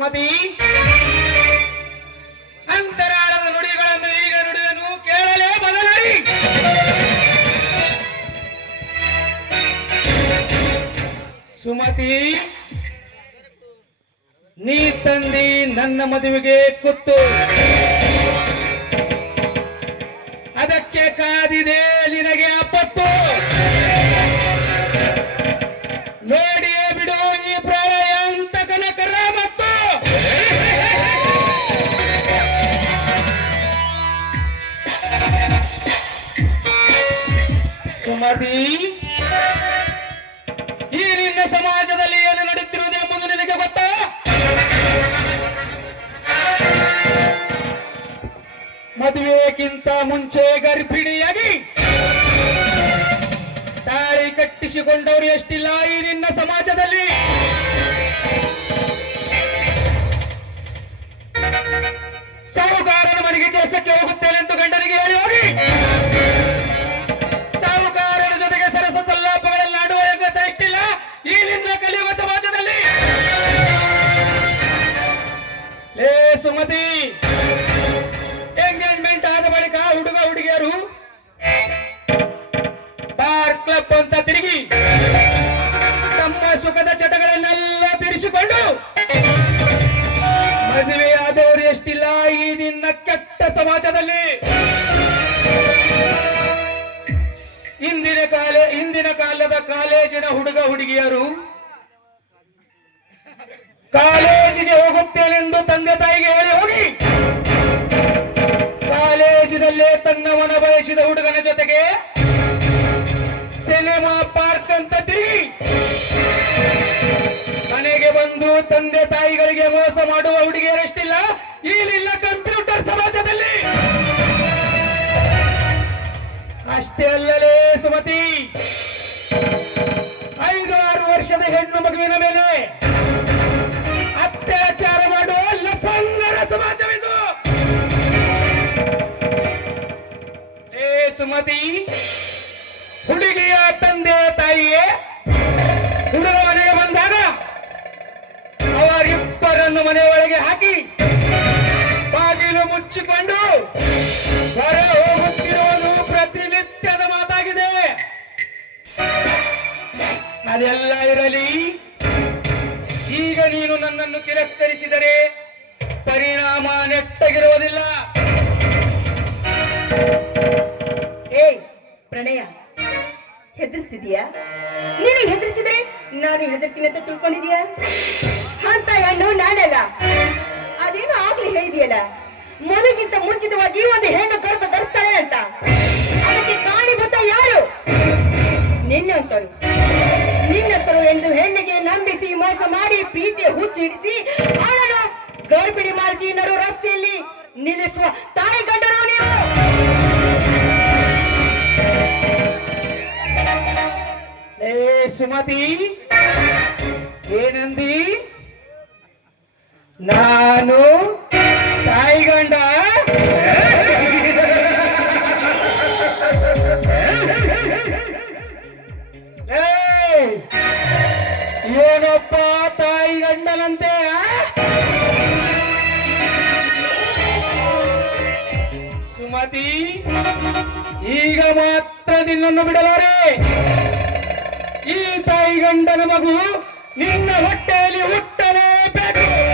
ಸುಮತಿ, ಅಂತರಾಳದ ನುಡಿಗಳನ್ನು ಈಗ ನುಡಿದನು, ಕೇಳಲೇ ಬದಲರಿ. ಸುಮತಿ, ನೀ ತಂದಿ ನನ್ನ ಮದುವೆಗೆ ಕುತ್ತು, ಅದಕ್ಕೆ ಕಾದಿದೆ ನಿನಗೆ ಆಪತ್ತು. ನೋಡಿಯೇ ಬಿಡು ಈ ಪ್ರಳಯ ಅಂತ ಕನಕರ ಮತ್ತು ಸುಮತಿ, ಈ ನಿನ್ನ ಸಮಾಜದಲ್ಲಿ ಏನು ನಡೆಯುತ್ತಿರುವುದು ಎಂಬುದು ನಿನಗೆ ಗೊತ್ತಾ? ಮದುವೆಗಿಂತ ಮುಂಚೆ ಗರ್ಭಿಣಿಯಾಗಿ ತಾಳಿ ಕಟ್ಟಿಸಿಕೊಂಡವರು ಎಷ್ಟಿಲ್ಲ ಈ ನಿನ್ನ ಸಮಾಜದಲ್ಲಿ. ಸಾಹುಕಾರನ ಮನೆಗೆ ಕೆಲಸಕ್ಕೆ ಹೋಗುತ್ತೇನೆ ಎಂದು ಗಂಡನಿಗೆ ಹೇಳಿ ಹೋಗಿ ಸಾಹುಕಾರನ ಜೊತೆಗೆ ಸರಸ ಸಲ್ಲಾಪಗಳನ್ನಾಡುವ ಹೆಂಗಸರ ಎಷ್ಟಿಲ್ಲ ಈ ನಿನ್ನ ಕಲಿಯುವ ಸಮಾಜದಲ್ಲಿ. ಲೇ ಸುಮತಿ, ಎಂಗೇಜ್ಮೆಂಟ್ ಆದ ಬಳಿಕ ಹುಡುಗ ಹುಡುಗಿಯರು ಬಾರ್ ಕ್ಲಬ್ ಅಂತ ತಿರುಗಿ ತಮ್ಮ ಸುಖದ ಚಟಗಳನ್ನೆಲ್ಲ ತೀರಿಸಿಕೊಂಡು ಮದುವೆಯಾದವರು ಎಷ್ಟಿಲ್ಲ ಈ ನಿನ್ನ ಕೆಟ್ಟ ಸಮಾಜದಲ್ಲಿ. ಇಂದಿನ ಕಾಲದ ಕಾಲೇಜಿನ ಹುಡುಗ ಹುಡುಗಿಯರು ಕಾಲೇಜಿಗೆ ಹೋಗುತ್ತೇನೆಂದು ತಂದೆ ತಾಯಿಗೆ ಹೇಳಿ ಹೋಗಿ ಕಾಲೇಜಿನಲ್ಲೇ ತನ್ನವನ ಬಯಸಿದ ಹುಡುಗನ ಜೊತೆಗೆ ಸಿನಿಮಾ ಪಾರ್ಕ್ ಅಂತ ತಿರುಗಿ ಮನೆಗೆ ಬಂದು ತಂದೆ ತಾಯಿಗಳಿಗೆ ಮೋಸ ಮಾಡುವ ಹುಡುಗಿಯರಷ್ಟಿಲ್ಲ ಇಲ್ಲಿಲ್ಲ ಕಂಪ್ಯೂಟರ್ ಸಮಾಜದಲ್ಲಿ. ಅಷ್ಟೇ ಅಲ್ಲಲೇ ಸುಮತಿ, 5-6 ವರ್ಷದ ಹೆಣ್ಣು ಮಗುವಿನ ಮೇಲೆ ಅತ್ಯಾಚಾರ ಮಾಡುವ ಲಫಂಗರ ಸಮಾಜವಿದು. ಸುಮತಿ, ಹುಡುಗಿಯ ತಂದೆ ತಾಯಿಯೇ ಹುಡುಗ ಮನೆಗೆ ಬಂದಾಗ ಅವರಿಬ್ಬರನ್ನು ಮನೆ ಒಳಗೆ ಹಾಕಿ ಬಾಗಿಲು ಮುಚ್ಚಿಕೊಂಡು ಹೊರ ಹೋಗುತ್ತಿರುವುದು ಪ್ರತಿನಿತ್ಯದ ಮಾತಾಗಿದೆ. ಅದೆಲ್ಲ ಇರಲಿ, ಈಗ ನೀನು ನನ್ನನ್ನು ತಿರಸ್ಕರಿಸಿದರೆ ಪರಿಣಾಮ ನೆಟ್ಟಗಿರುವುದಿಲ್ಲ. ಪ್ರಣಯ, ಹೆದರ್ಸ್ತಿದೀಯಾ? ನೀನು ಹೆದರ್ಸಿದ್ರೆ ನಾನು ಹೆದರ್ತೀನಿ ಅಂತ ತಿಳ್ಕೊಂಡಿದೀಯಾ? ಅಂತ ಹೆಣ್ಣು ನಾನಲ್ಲ. ಅದೇನು ಆಗ್ಲಿ ಹೇಳಿದೆಯಲ್ಲ, ಮದುವೆಗಿಂತ ಮುಂಚಿತವಾಗಿ ಒಂದು ಹೆಣ್ಣು ಗರ್ಭ ಧರಿಸ್ತಾಳೆ ಅಂತ. ಅದಕ್ಕೆ ಕಾರಣೀಭೂತ ಯಾರು? ನಿನ್ನಂತರು ಎಂದು ಹೆಣ್ಣಿಗೆ ನಂಬಿಸಿ ಮೋಸ ಮಾಡಿ ಪ್ರೀತಿ ಹುಚ್ಚು ಹಿಡಿಸಿ ಅವಳನ್ನು ಗರ್ಭಿಣಿ ಮಾಡಿಸಿ ನಡು ರಸ್ತೆಯಲ್ಲಿ ನಿಲ್ಲಿಸುವ ತಾಯಿ ಗಂಡರು ನೀವು. ಸುಮತಿ, ಏನಂದಿ? ನಾನು ತಾಯಿ ಗಂಡ? ಏನಪ್ಪ ತಾಯಿ ಗಂಡನಂತೆ? ಸುಮತಿ, ಈಗ ಮಾತ್ರ ನಿನ್ನನ್ನು ಬಿಡಲಾರೆ. ಈ ತಾಯಿ ಗಂಡನ ಮಗು ನಿನ್ನ ಹೊಟ್ಟೆಯಲ್ಲಿ ಹುಟ್ಟಲೇಬೇಕು.